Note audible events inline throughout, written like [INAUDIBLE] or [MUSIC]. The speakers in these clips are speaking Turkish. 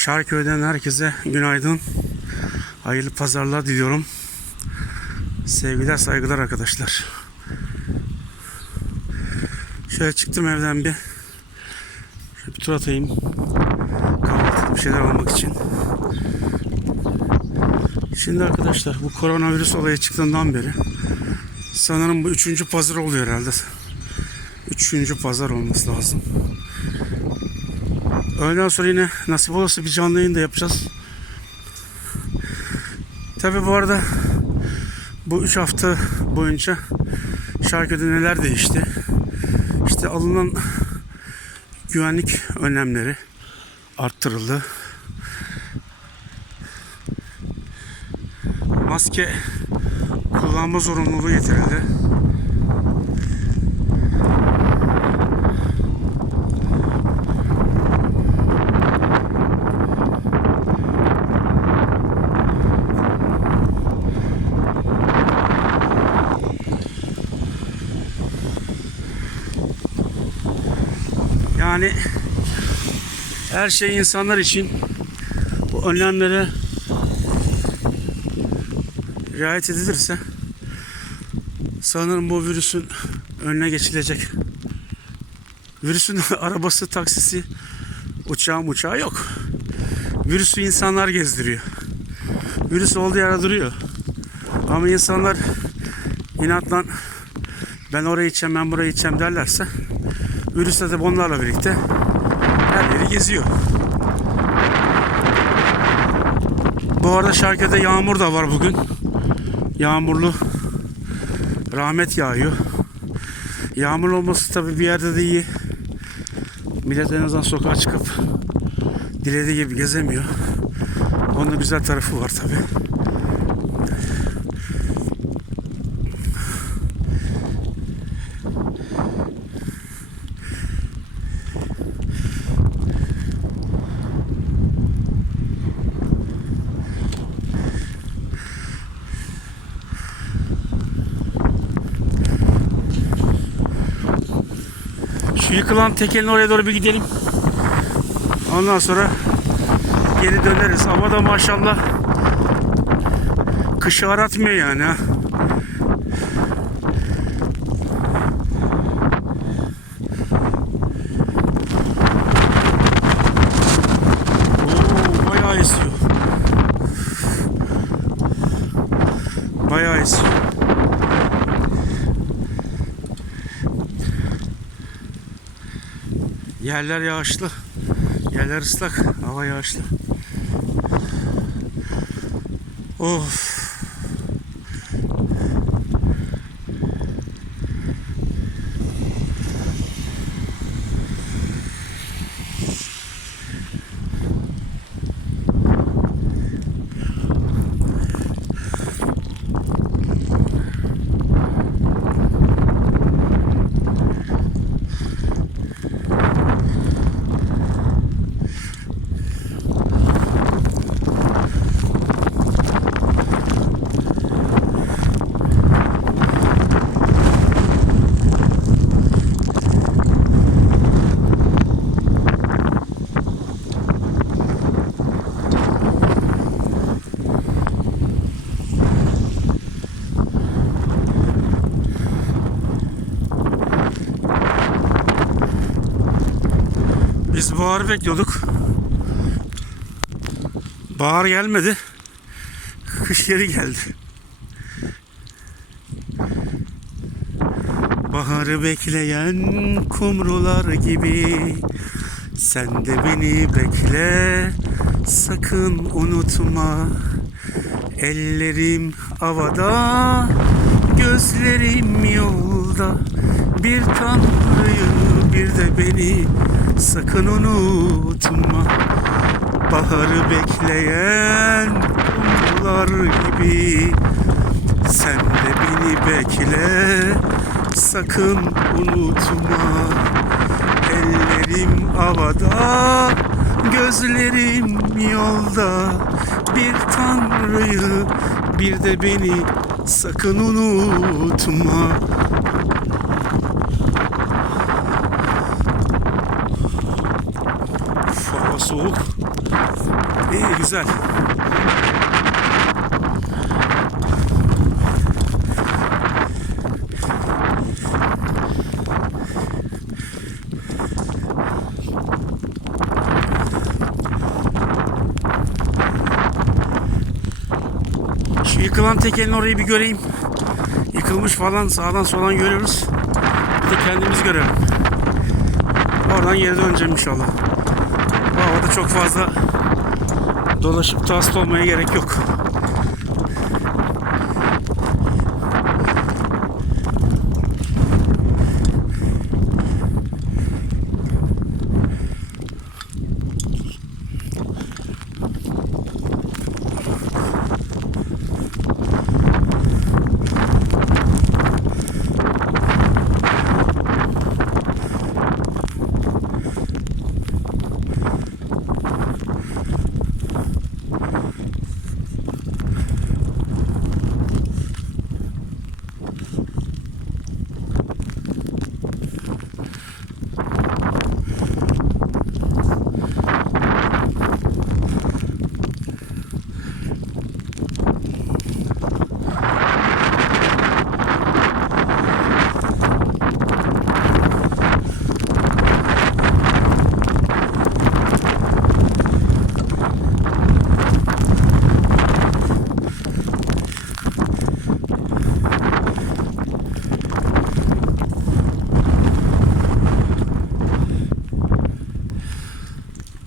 Şarköy'den herkese günaydın. Hayırlı pazarlar diliyorum. Sevgiler, saygılar arkadaşlar. Şöyle çıktım evden bir. Şöyle bir tur atayım. Kahvaltılık bir şeyler almak için. Şimdi arkadaşlar bu koronavirüs olayı çıktığından beri sanırım bu üçüncü pazar oluyor herhalde. Üçüncü pazar olması lazım. Öğleden sonra yine nasip olursa bir canlı yayın da yapacağız. Tabi bu arada bu 3 hafta boyunca şarkıda neler değişti. İşte alınan güvenlik önlemleri arttırıldı. Maske kullanma zorunluluğu getirildi. Yani her şey insanlar için bu önlemlere riayet edilirse sanırım bu virüsün önüne geçilecek. Virüsün [LAUGHS] arabası, taksisi, uçağı uçağı yok. Virüsü insanlar gezdiriyor. Virüs olduğu yerde duruyor. Ama insanlar inatla ben oraya gideceğim, ben buraya gideceğim derlerse virüs de onlarla birlikte her yeri geziyor. Bu arada Şarkı'da yağmur da var bugün. Yağmurlu rahmet yağıyor. Yağmurlu olması tabii bir yerde de iyi. Millet en azından sokağa çıkıp dilediği gibi gezemiyor. Onun da güzel tarafı var tabii. Şu yıkılan tekelin oraya doğru bir gidelim. Ondan sonra geri döneriz. Hava da maşallah kışı aratmıyor yani ha. Oo, bayağı esiyor. Bayağı esiyor. Yerler yağışlı. Yerler ıslak. Hava yağışlı. Of. Biz baharı bekliyorduk. Bahar gelmedi. Kış geri geldi. Baharı bekleyen kumrular gibi Sen de beni bekle sakın unutma Ellerim havada gözlerim yolda Bir tanrıyı bir de beni sakın unutma Baharı bekleyen kumrular gibi. Sen de beni bekle sakın unutma. Ellerim havada gözlerim yolda. Bir tanrıyı bir de beni sakın unutma Soğuk güzel. Şu yıkılan tekelin orayı bir göreyim. Yıkılmış falan sağdan soldan görüyoruz. Bir de kendimiz görelim. Oradan geri döneceğim inşallah. Çok fazla dolaşıp da hasta olmaya gerek yok.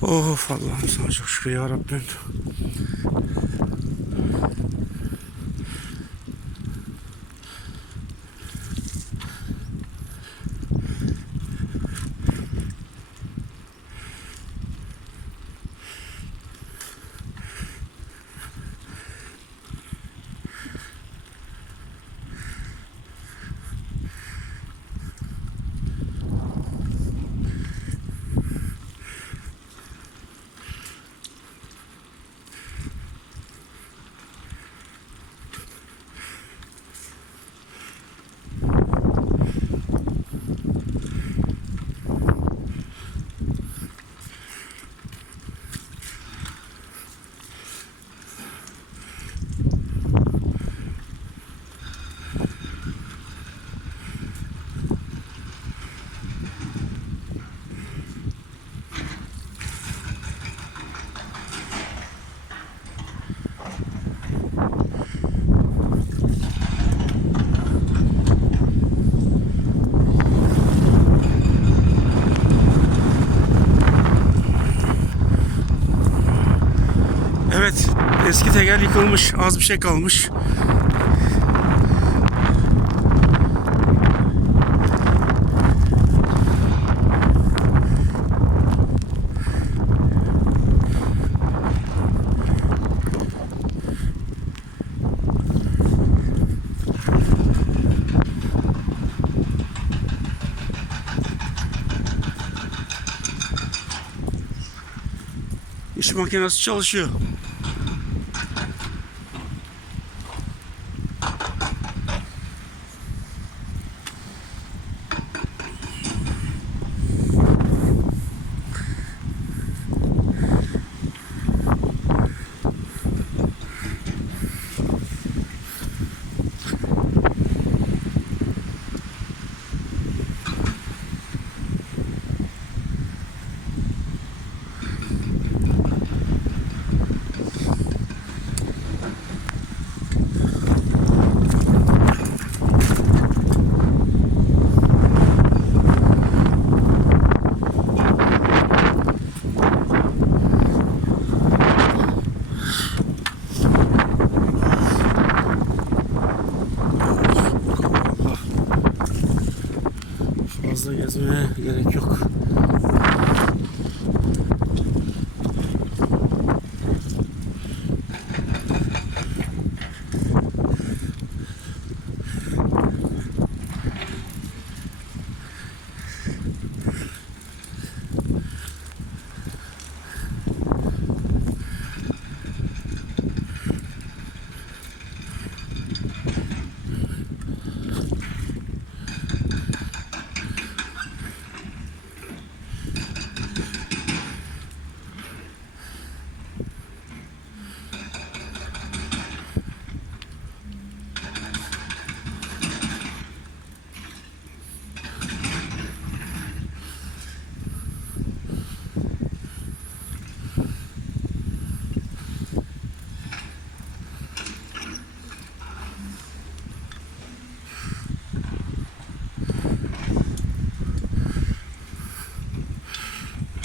Of Allah'ım sana çok şükür ya Rabbim. Evet teker yıkılmış az bir şey kalmış. İş makinesi çalışıyor.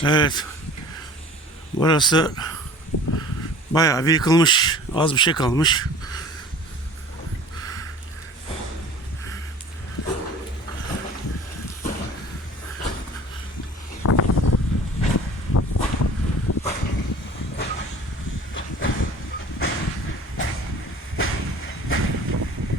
Evet. Burası bayağı bir yıkılmış. Az bir şey kalmış.